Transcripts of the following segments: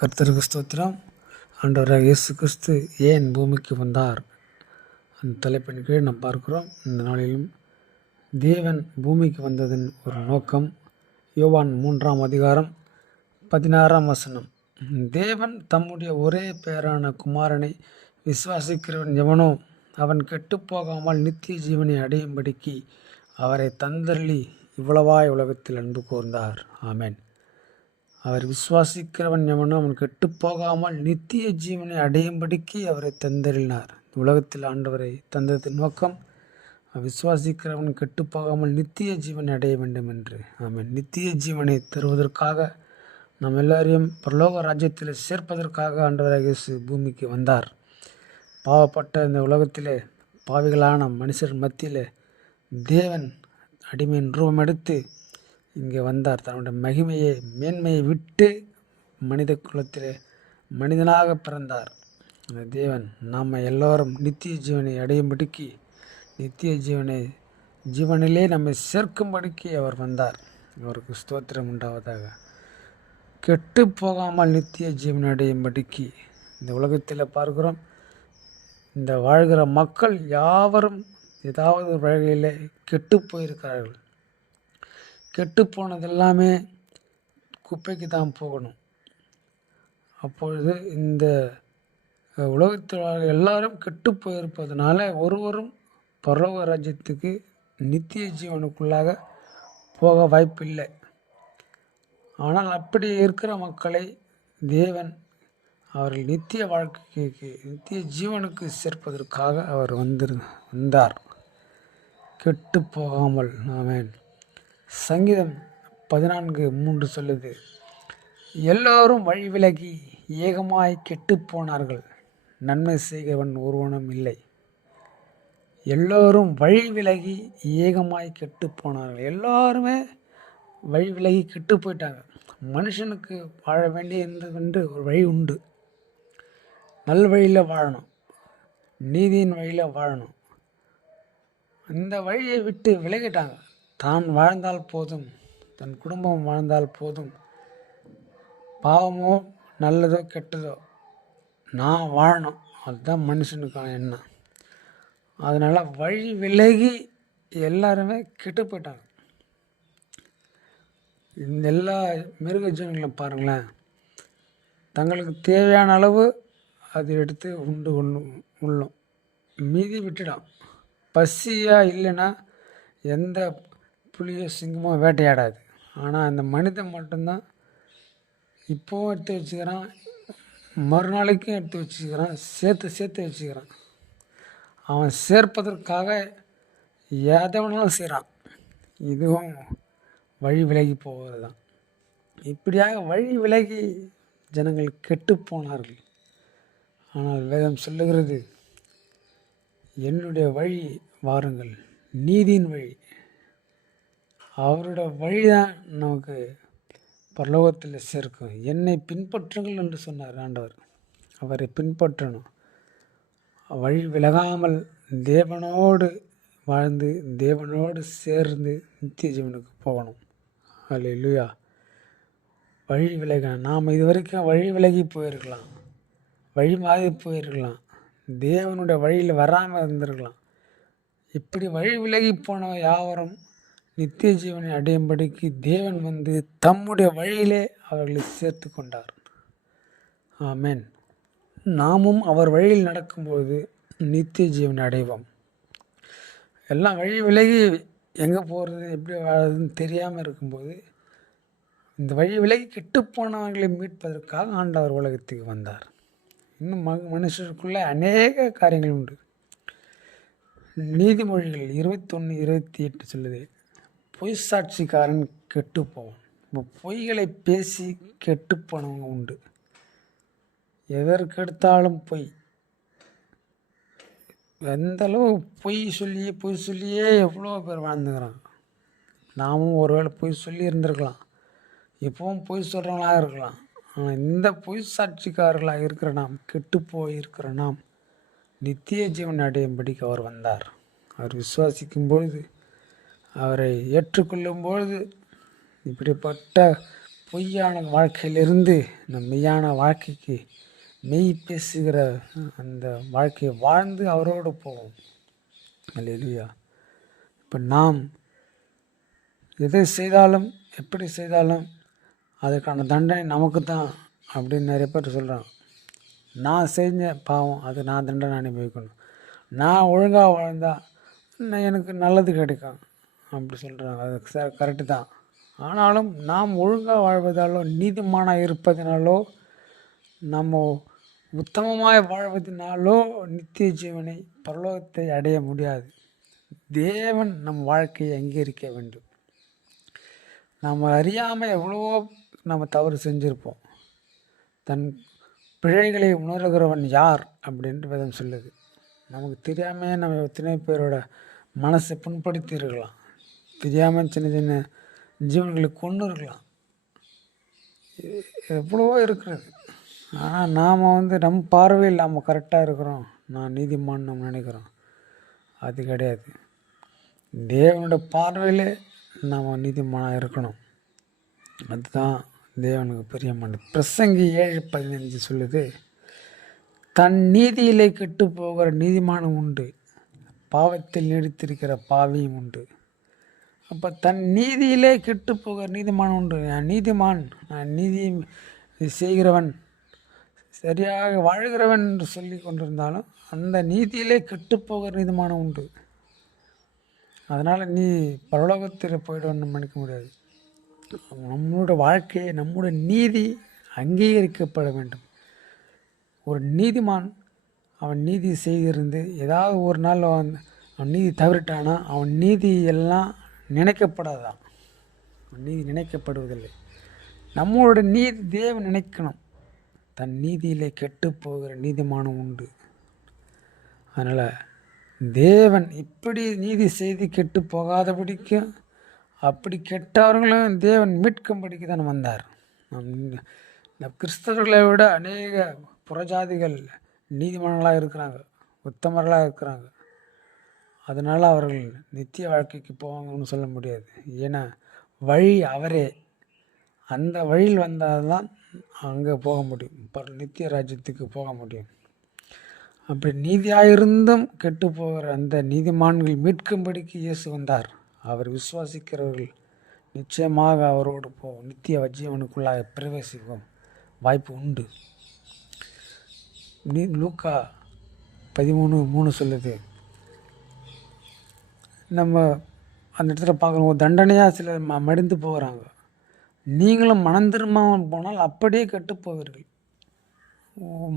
கர்த்தருக்கு ஸ்தோத்திரம். ஆண்டவராக இயேசு கிறிஸ்து ஏன் பூமிக்கு வந்தார் அந்த தலைப்பின் கீழ் நாம் பார்க்கிறோம். இந்த நாளிலும் தேவன் பூமிக்கு வந்ததன் ஒரு நோக்கம். யோவான் 3:16 தேவன் தம்முடைய ஒரே பேரான குமாரனை விசுவாசிக்கிறவன் எவனோ அவன் கெட்டுப்போகாமல் நித்திய ஜீவனை அடையும்படிக்கு அவரை தந்தருளி இவ்வளவாய் உலகத்தில் அன்பு கூர்ந்தார். ஆமென். அவர் விசுவாசிக்கிறவன் எவனோ அவன் கெட்டுப்போகாமல் நித்திய ஜீவனை அடையும்படிக்கு அவரை தந்தருளினார். உலகத்தில் ஆண்டவரை தந்தது நோக்கம் விசுவாசிக்கிறவன் கெட்டுப்போகாமல் நித்திய ஜீவனை அடைய வேண்டும் என்று. ஆமென். நித்திய ஜீவனை தருவதற்காக நாம் எல்லாரையும் பரலோக ராஜ்யத்தில் சேர்ப்பதற்காக ஆண்டவராக இயேசு பூமிக்கு வந்தார். பாவப்பட்ட இந்த உலகத்திலே பாவிகளான மனுஷர் மத்தியில் தேவன் அடிமையின் ரூபம் எடுத்து இங்கே வந்தார். தன்னுடைய மகிமையை மேன்மையை விட்டு மனித குலத்திலே மனிதனாக பிறந்தார். அந்த தேவன் நாம் எல்லோரும் நித்திய ஜீவனை அடையும்படிக்கு நித்திய ஜீவனிலே நம்மை சேர்க்கும்படிக்கு அவர் வந்தார். அவருக்கு ஸ்தோத்திரம் உண்டாவதாக. கெட்டு போகாமல் நித்திய ஜீவனை அடையும்படிக்கு இந்த உலகத்தில் பார்க்கிறோம். இந்த வாழ்கிற மக்கள் யாவரும் ஏதாவது வழியிலே கெட்டு போயிருக்கிறார்கள். கெட்டு போனது எல்லாமே குப்பைக்கு தான் போகணும். அப்பொழுது இந்த உலகத்தில் எல்லாரும் கெட்டு போயிருப்பதனால ஒருவரும் பரலோக ராஜ்யத்துக்கு நித்திய ஜீவனுக்குள்ளாக போக வாய்ப்பில்லை. ஆனால் அப்படி இருக்கிற மக்களை தேவன் அவர்கள் நித்திய வாழ்க்கைக்கு நித்திய ஜீவனுக்கு சேர்ப்பதற்காக அவர் வந்தார். கெட்டு போகாமல். ஆமென். சங்கீதம் 14:3 சொல்லுது, எல்லோரும் வழி விலகி ஏகமாய் கெட்டு போனார்கள், நன்மை செய்கிறவன் ஒருவனும் இல்லை. எல்லோரும் வழி விலகி ஏகமாய் கெட்டு போனார்கள். எல்லாருமே வழி விலகி கெட்டு போயிட்டாங்க. மனுஷனுக்கு வாழ வேண்டிய என்று ஒரு வழி உண்டு. நல் வழியில் வாழணும், நீதியின் வழியில் வாழணும். அந்த வழியை விட்டு விலகிட்டாங்க. தான் வாழ்ந்தால் போதும், தன் குடும்பம் வாழ்ந்தால் போதும், பாவமோ நல்லதோ கெட்டதோ நான் வாழணும், அதுதான் மனுஷனுக்கான எண்ணம். அதனால் வழி விலகி எல்லாருமே கெட்டு போயிட்டாங்க. இந்த எல்லா மிருக ஜீவன்களும் பாருங்களேன், தங்களுக்கு தேவையான அளவு அது எடுத்து உள்ளோம், மீதி விட்டுடும். பசியாக இல்லைன்னா எந்த புலியோ சிங்கமோ வேட்டையாடாது. ஆனால் அந்த மனிதன் மட்டும்தான் இப்போவும் எடுத்து வச்சுக்கிறான், மறுநாளைக்கும் எடுத்து வச்சுக்கிறான், சேர்த்து வச்சுக்கிறான். அவன் சேர்ப்பதற்காக எதை வேணாலும் செய்கிறான். இதுவும் வழி விலகி போவது தான். இப்படியாக வழி விலகி ஜனங்கள் கெட்டு போனார்கள். ஆனால் வேதம் சொல்லுகிறது, என்னுடைய வழி வாருங்கள், நீதியின் வழி. அவரோட வழி தான் நமக்கு பரலோகத்தில் சேர்க்கும். என்னை பின்பற்றுங்கள் என்று சொன்னார் ஆண்டவர். அவரை பின்பற்றணும். வழி விலகாமல் தேவனோடு வாழ்ந்து தேவனோடு சேர்ந்து நித்திய ஜீவனுக்கு போகணும். அல்லேலூயா. வழி விலக நாம் இது வரைக்கும் வழி விலகி போயிருக்கலாம், வழி மாறி போயிருக்கலாம், தேவனுடைய வழியில் வராமல் இருந்திருக்கலாம். இப்படி வழி விலகி போன யாவரும் நித்திய ஜீவனை அடையும்படிக்கு தேவன் வந்து தம்முடைய வழியிலே அவர்களை சேர்த்து கொண்டார். ஆமென். நாமும் அவர் வழியில் நடக்கும்போது நித்திய ஜீவனை அடைவோம். எல்லாம் வழி விலகி எங்கே போகிறது எப்படி வாழறதுன்னு தெரியாமல் இருக்கும்போது இந்த வழி விலகி கெட்டு போனவர்களை மீட்பதற்காக ஆண்டவர் உலகத்துக்கு வந்தார். இன்னும் மனுஷருக்குள்ளே அநேக காரியங்கள் உண்டு. நீதிமொழிகள் 21:28 சொல்லுது, பொய் சாட்சிக்காரன் கெட்டு போவான். இப்போ பொய்களை பேசி கெட்டு போனவங்க உண்டு. எதற்கெடுத்தாலும் பொய். எந்தளவு பொய் சொல்லியே எவ்வளோ பேர் வாழ்ந்துக்கிறான். நாமும் ஒருவேளை பொய் சொல்லி இருந்திருக்கலாம், இப்போவும் பொய் சொல்கிறவங்களாக இருக்கலாம். ஆனால் இந்த பொய் சாட்சிக்காரர்களாக இருக்கிற நாம், கெட்டு போயிருக்கிற நாம் நித்திய ஜீவன் அடையும்படிக்கு அவர் வந்தார். அவர் விசுவாசிக்கும் பொழுது, அவரை ஏற்றுக்கொள்ளும் பொழுது இப்படிப்பட்ட பொய்யான வாழ்க்கையிலிருந்து நம் மெய்யான வாழ்க்கைக்கு மெய் பேசுகிற அந்த வாழ்க்கையை வாழ்ந்து அவரோடு போவோம். அல்லேலூயா. இப்போ நாம் எதை செய்தாலும் எப்படி செய்தாலும் அதுக்கான தண்டனை நமக்கு தான் அப்படின்னு நிறைய பேர் சொல்கிறாங்க. நான் செஞ்ச பாவம் அது நான் தண்டனை அனுபவிக்கணும், நான் ஒழுங்காக வாழ்ந்தால் எனக்கு நல்லது கிடைக்கும் அப்படி சொல்கிறாங்க. அது கரெக்டு தான். ஆனாலும் நாம் ஒழுங்காக வாழ்வதாலோ நீதிமானாக இருப்பதினாலோ நம்ம உத்தமமாய் வாழ்வதனாலோ நித்திய ஜீவனை பரலோகத்தை அடைய முடியாது. தேவன் நம் வாழ்க்கையை அங்கீகரிக்க வேண்டும். நம்ம அறியாமல் எவ்வளவோ நம்ம தவறு செஞ்சுருப்போம். தன் பிழைகளை உணர்கிறவன் யார் அப்படின்ட்டு வேதம் சொல்லுது. நமக்கு தெரியாமல் நம்ம எத்தனை பேரோட மனசை புண்படுத்தி இருக்கலாம், தெரியாமல் சின்ன சின்ன ஜீவன்களை கொண்டு இருக்கலாம், எவ்வளவோ இருக்கிறது. ஆனால் நாம் நம் பார்வையில் நாம் கரெக்டாக இருக்கிறோம், நான் நீதிமான் நம்ம நினைக்கிறோம். அது கிடையாது. தேவனோட பார்வையிலே நாம் நீதிமானாக இருக்கணும். அதுதான் தேவனுக்கு பிரியமானது. பிரசங்கி 7:15 சொல்லுது, தன் நீதியிலே கெட்டு போகிற நீதிமானும் உண்டு, பாவத்தில் நீடித்திருக்கிற பாவியும் உண்டு. அப்போ தன் நீதியிலே கெட்டு போகிற நீதிமானும் உண்டு. நான் நீதிமான், நான் நீதி செய்கிறவன், சரியாக வாழ்கிறவன் என்று சொல்லி கொண்டிருந்தாலும் அந்த நீதியிலே கெட்டு போகிற நீதிமானும் உண்டு. அதனால் நீ பரலோகத்தில் போய்டுன்னு நினைக்க முடியாது. நம்மளோட வாழ்க்கையை, நம்மளோட நீதி அங்கீகரிக்கப்பட வேண்டும். ஒரு நீதிமான் அவன் நீதி செய்திருந்து ஏதாவது ஒரு நாள் அவன் நீதி தவறிட்டானா அவன் நீதி எல்லாம் நினைக்கப்படாதான். அவன் நீதி நினைக்கப்படுவதில்லை. நம்மளோட நீதி தேவன் நினைக்கணும். தன் நீதியிலே கெட்டு போகிற நீதிமானம் உண்டு. அதனால் தேவன் இப்படி நீதி செய்து கெட்டு போகாதபடிக்கும் அப்படி கெட்டவர்களும் தேவன் மீட்கும்படிக்கு தான் வந்தார். இந்த கிறிஸ்தவர்களை விட அநேக புறஜாதிகள் நீதிமான்களாக இருக்கிறாங்க, உத்தமர்களாக இருக்கிறாங்க. அதனால் அவர்கள் நித்திய வாழ்க்கைக்கு போவாங்கன்னு சொல்ல முடியாது. ஏன்னா வழி அவரே. அந்த வழியில் வந்தால் தான் அங்கே போக முடியும், நித்திய ராஜ்யத்துக்கு போக முடியும். அப்படி நீதியாக இருந்தும் கெட்டு போகிற அந்த நீதிமான்கள் மீட்கும்படிக்கு இயேசு வந்தார். அவர் விசுவாசிக்கிறவர்கள் நிச்சயமாக அவரோடு நித்திய ஜீவனுக்குள்ளாக பிரவேசிக்கும் வாய்ப்பு உண்டு. லூக்கா 13:3 சொல்லுது. நம்ம அந்த இடத்துல பார்க்குறோம், ஒரு தண்டனையாக சிலர் மடிந்து போகிறாங்க. நீங்களும் மனம் திரும்பாமல் போனால் அப்படியே கெட்டு போவீர்கள்.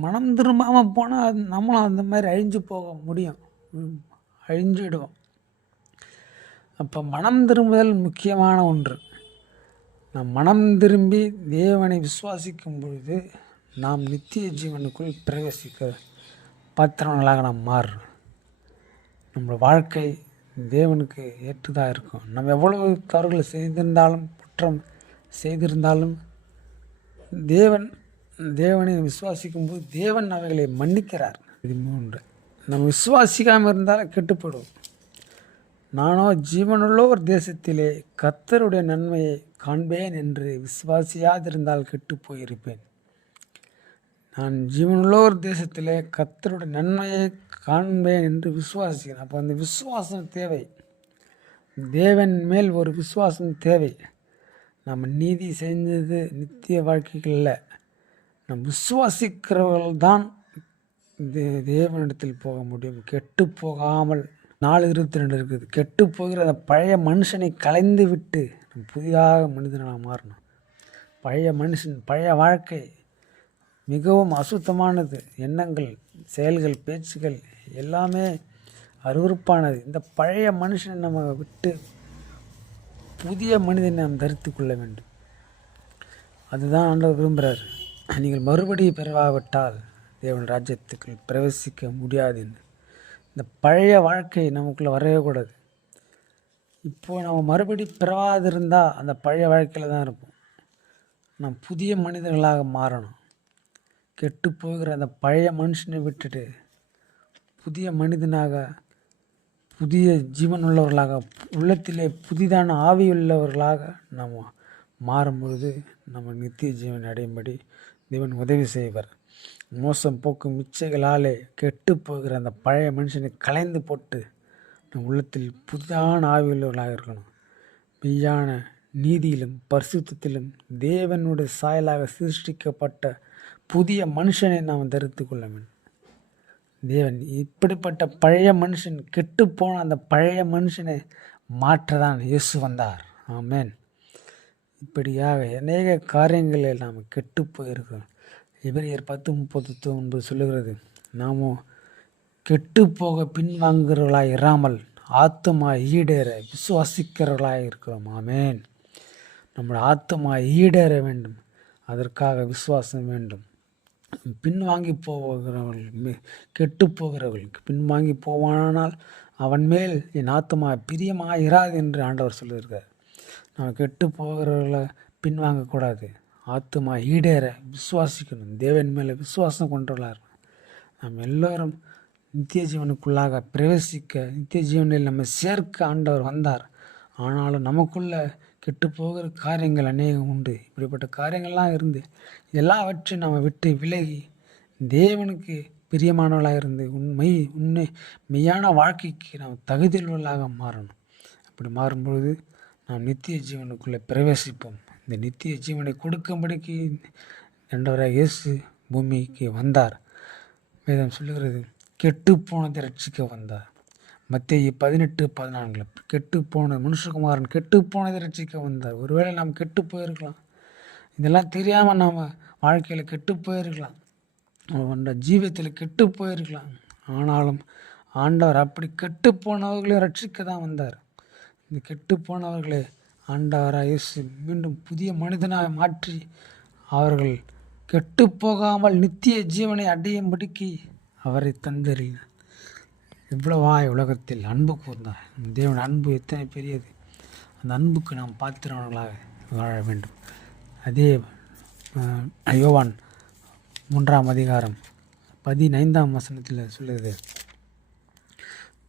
மனம் திரும்பாமல் போனால் நம்மளும் அந்த மாதிரி அழிஞ்சு போக முடியும், அழிஞ்சிடுவோம். அப்போ மனம் திரும்புதல் முக்கியமான ஒன்று. நாம் மனம் திரும்பி தேவனை விசுவாசிக்கும் பொழுது நாம் நித்திய ஜீவனுக்குள் பிரவேசிக்க பாத்திரங்களாக நாம் மாறுறோம். நம்ம வாழ்க்கை தேவனுக்கு ஏற்றுதாக இருக்கும். நம்ம எவ்வளவு தவறுகளை செய்திருந்தாலும், குற்றம் செய்திருந்தாலும் தேவனை விசுவாசிக்கும் போது தேவன் அவைகளை மன்னிக்கிறார். இது 3. நம்ம விசுவாசிக்காமல் இருந்தாலும் கெட்டுப்படும். நானோ ஜீவனுள்ள ஒரு தேசத்திலே கர்த்தருடைய நன்மையை காண்பேன் என்று விசுவாசியாதிருந்தால் கெட்டு போயிருப்பேன். நான் ஜீவனுள்ள ஒரு தேசத்திலே கர்த்தருடைய நன்மையை காண்பேன் என்று விசுவாசிக்கிறேன். அப்போ அந்த விசுவாசம் தேவை. தேவன் மேல் ஒரு விசுவாசம் தேவை. நம்ம நீதி செஞ்சது நித்திய வாழ்க்கைகள் இல்லை. நம் விசுவாசிக்கிறவர்கள் தான் தேவனிடத்தில் போக முடியும். கெட்டு போகாமல் 4:22 இருக்குது. கெட்டு போகிற அந்த பழைய மனுஷனை கலைந்து விட்டு புதிதாக மனிதனாக மாறணும். பழைய மனுஷன், பழைய வாழ்க்கை மிகவும் அசுத்தமானது. எண்ணங்கள், செயல்கள், பேச்சுகள் எல்லாமே அருவருப்பானது. இந்த பழைய மனுஷனை நம்ம விட்டு புதிய மனிதனை நாம் தரித்து கொள்ள வேண்டும். அதுதான் ஆண்டவர் விரும்புகிறார். நீங்கள் மறுபடியும் பிறவாவிட்டால் தேவன் ராஜ்யத்துக்கு பிரவேசிக்க முடியாதுன்னு. இந்த பழைய வாழ்க்கை நமக்குள்ளே வரவே கூடாது. இப்போது நம்ம மறுபடி பிறவாதிருந்தால் அந்த பழைய வாழ்க்கையில் தான் இருப்போம். நாம் புதிய மனிதர்களாக மாறணும். கெட்டு போகிற அந்த பழைய மனுஷனை விட்டுட்டு புதிய மனிதனாக, புதிய ஜீவன் உள்ளவர்களாக, உள்ளத்திலே புதிதான ஆவி உள்ளவர்களாக நாம் மாறும்பொழுது நம்ம நித்திய ஜீவன் அடையும்படி தேவன் உதவி செய்வார். மோசம் போக்கும் இச்சைகளாலே கெட்டு போகிற அந்த பழைய மனுஷனை கலைந்து போட்டு நம் உள்ளத்தில் புதிதான ஆவியுள்ளவர்களாக இருக்கணும். மெய்யான நீதியிலும் பரிசுத்தத்திலும் தேவனுடைய சாயலாக சிருஷ்டிக்கப்பட்ட புதிய மனுஷனை நாம் தரித்து கொள்ள வேண்டும். தேவன் இப்படிப்பட்ட பழைய மனுஷன் கெட்டுப்போன அந்த பழைய மனுஷனை மாற்றதான் இயேசு வந்தார். ஆமென். இப்படியாக அநேக காரியங்களில் நாம் கெட்டு போயிருக்கிறோம். எபிரேயர் 10:39 சொல்லுகிறது, நாமும் கெட்டு போக பின்வாங்குகிறவர்களாய் இராமல் ஆத்துமா ஈடேற விசுவாசிக்கிறவர்களாய் இருக்கிறோம். ஆமென். நம்முடைய ஆத்துமா ஈடேற வேண்டும், அதற்காக விசுவாசம் வேண்டும். பின்வாங்கி போகிறவர்கள் கெட்டு போகிறவர்களுக்கு பின்வாங்கி போவானால் அவன் மேல் என் ஆத்துமா பிரியமாக இராது என்று ஆண்டவர் சொல்லியிருக்கார். நம்ம கெட்டு போகிறவர்களை பின்வாங்கக்கூடாது, ஆத்துமா ஈடேற விசுவாசிக்கணும், தேவன் மேலே விசுவாசம் கொண்டவர்களாக இருக்கணும். நாம் எல்லோரும் நித்திய ஜீவனுக்குள்ளாக பிரவேசிக்க, நித்திய ஜீவனில் நம்ம சேர்க்க ஆண்டவர் வந்தார். ஆனாலும் நமக்குள்ள கெட்டு போகிற காரியங்கள் அநேகம் உண்டு. இப்படிப்பட்ட காரியங்கள்லாம் இருந்து எல்லாவற்றையும் நம்ம விட்டு விலகி தேவனுக்கு பிரியமானவர்களாக இருந்து உண்மை மெய்யான வாழ்க்கைக்கு நாம் தகுதியுள்ளவர்களாக மாறணும். அப்படி மாறும்பொழுது நாம் நித்திய ஜீவனுக்குள்ளே பிரவேசிப்போம். இந்த நித்திய ஜீவனை கொடுக்கும்படிக்கு ஆண்டவராகிய இயேசு பூமிக்கு வந்தார். வேதம் சொல்லுகிறது, கெட்டு போனதை ரட்சிக்க வந்தார். மத்தேயு 18:14 கெட்டுப்போன மனுஷகுமாரன் கெட்டு போனதை ரட்சிக்க வந்தார். ஒருவேளை நாம் கெட்டு போயிருக்கலாம், இதெல்லாம் தெரியாமல் நாம் வாழ்க்கையில் கெட்டு போயிருக்கலாம், அவனோட ஜீவியத்தில் கெட்டு போயிருக்கலாம். ஆனாலும் ஆண்டவர் அப்படி கெட்டு போனவர்களையும் ரட்சிக்க தான் வந்தார். இந்த கெட்டு போனவர்களை ஆண்டவராக இயேசு மீண்டும் புதிய மனிதனாக மாற்றி அவர்கள் கெட்டு போகாமல் நித்திய ஜீவனை அடையும்படிக்கு அவரை தந்தறினார். இவ்வளவாய் உலகத்தில் அன்பு கூர்ந்தார். தேவன் அன்பு எத்தனை பெரியது! அந்த அன்புக்கு நாம் பாத்திரவர்களாக வாழ வேண்டும். அதே யோவான் 3:15 சொல்லுது,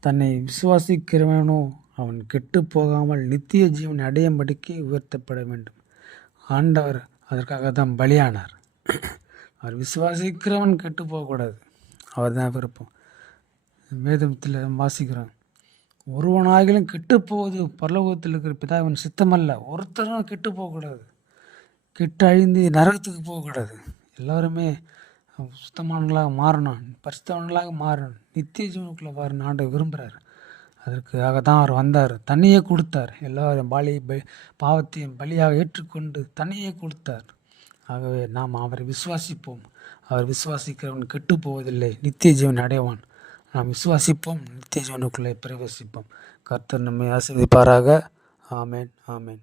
தன்னை விசுவாசிக்கிறவனோ அவன் கெட்டு போகாமல் நித்திய ஜீவனை அடையும்படிக்கு உயர்த்தப்பட வேண்டும். ஆண்டவர் அதற்காக தான் பலியானார். அவர் விசுவாசிக்கிறவன் கெட்டு போகக்கூடாது, அவர் தான் விருப்பம். வேதத்தில் வாசிக்கிறோம், ஒருவனாகிலும் கெட்டு போவது பரலோகத்தில் இருக்கிற பிதாவின் சித்தமல்ல. ஒருத்தரும் கெட்டு போகக்கூடாது, கெட்டு அழிந்து நரகத்துக்கு போகக்கூடாது. எல்லோருமே சுத்தமானவர்களாக மாறணும், பரிசுத்தவான்களாக மாறணும், நித்திய ஜீவனுக்குள்ளே வாரணும் ஆண்டவர் விரும்புகிறார். அதற்காக தான் அவர் வந்தார், தன்னையே கொடுத்தார். எல்லோரும் பாவத்தையும் பலியாக ஏற்றுக்கொண்டு தன்னையே கொடுத்தார். ஆகவே நாம் அவரை விசுவாசிப்போம். அவர் விசுவாசிக்கிறவன் கெட்டு போவதில்லை, நித்திய ஜீவன் அடைவான். நாம் விசுவாசிப்போம், நித்திய ஜீவனுக்குள்ளே பிரவேசிப்போம். கர்த்தர் நம்மை ஆசீர்வதிப்பாராக. ஆமென், ஆமென்.